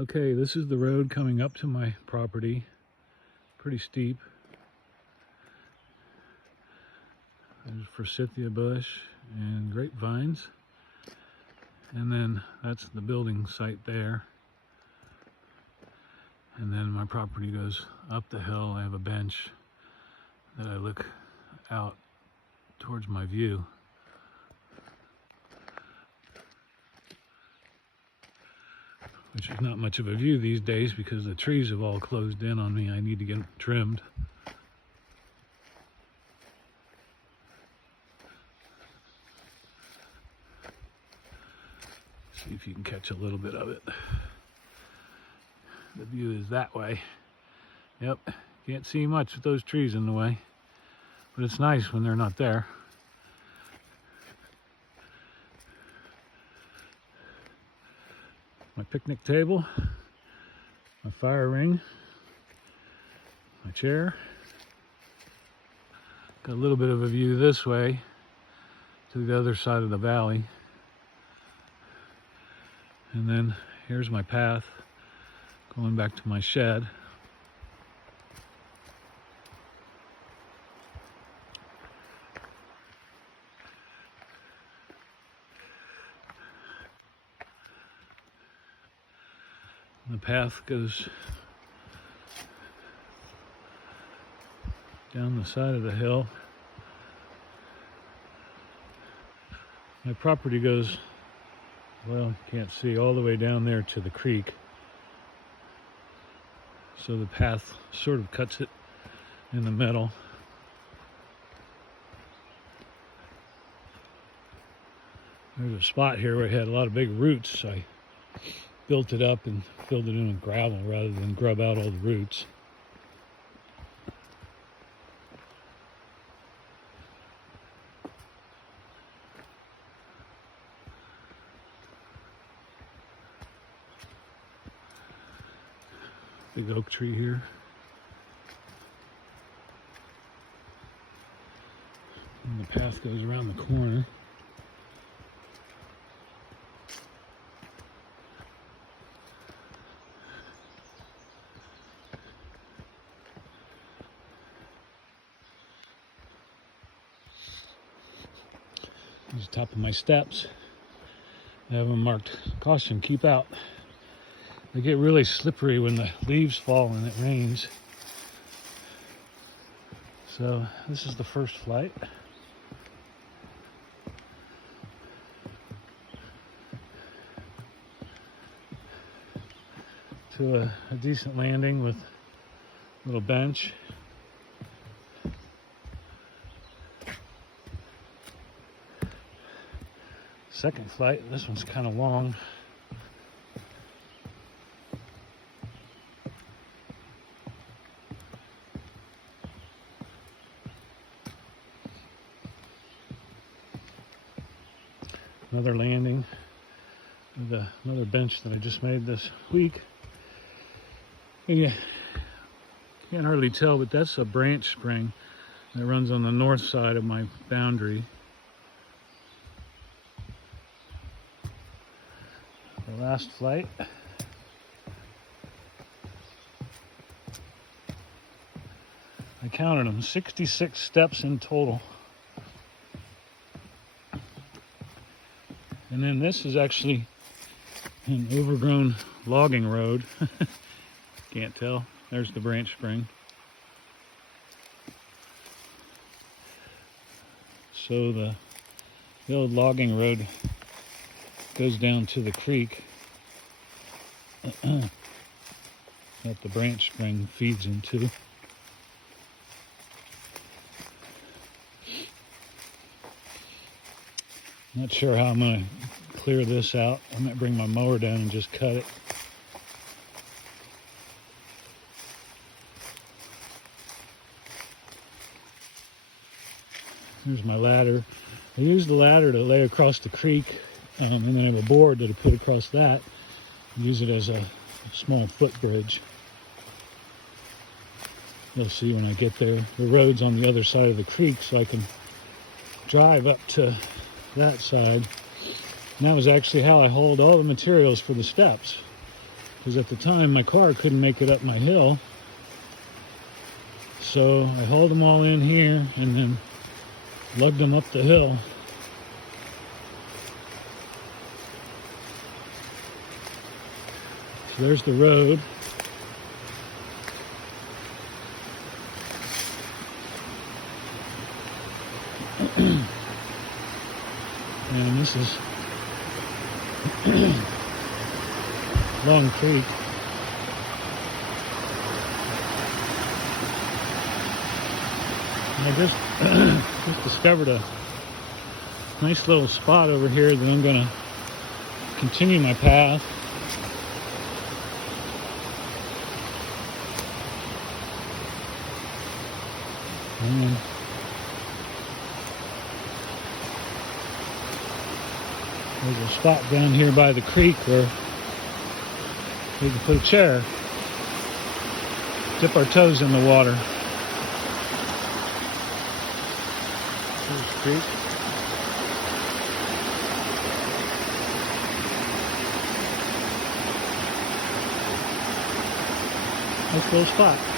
Okay, this is the road coming up to my property. Pretty steep. There's forsythia bush and grapevines. And then that's the building site there. And then my property goes up the hill. I have a bench that I look out towards my view. Which is not much of a view these days because the trees have all closed in on me. I need to get them trimmed. See if you can catch a little bit of it. The view is that way. Yep, can't see much with those trees in the way, but it's nice when they're not there. My picnic table, my fire ring, my chair. Got a little bit of a view this way to the other side of the valley. And then here's my path going back to my shed. The path goes down the side of the hill. My property goes, well, can't see, all the way down there to the creek. So the path sort of cuts it in the middle. There's a spot here where it had a lot of big roots. I built it up and filled it in with gravel rather than grub out all the roots. Big oak tree here. And the path goes around the corner. Here's the top of my steps. I have them marked, caution, keep out. They get really slippery when the leaves fall and it rains. So this is the first flight. To a decent landing with a little bench. Second flight, this one's kind of long. Another landing with another bench that I just made this week. And you can't hardly tell, but that's a branch spring that runs on the north side of my boundary. The last flight. I counted them, 66 steps in total. And then this is actually an overgrown logging road. Can't tell. There's the branch spring. So the old logging road goes down to the creek that the branch spring feeds into. Not sure how I'm going to clear this out. I might bring my mower down and just cut it. Here's my ladder. I use the ladder to lay across the creek, and then I have a board that I put across that. Use it as a small footbridge. You'll see when I get there. The road's on the other side of the creek, so I can drive up to that side. And that was actually how I hauled all the materials for the steps. because at the time my car couldn't make it up my hill. So I hauled them all in here and then lugged them up the hill. So there's the road. And this is Long Creek. I just discovered a nice little spot over here that I'm going to continue my path. And there's a spot down here by the creek where we can put a chair, dip our toes in the water. There's the creek. Nice little spot.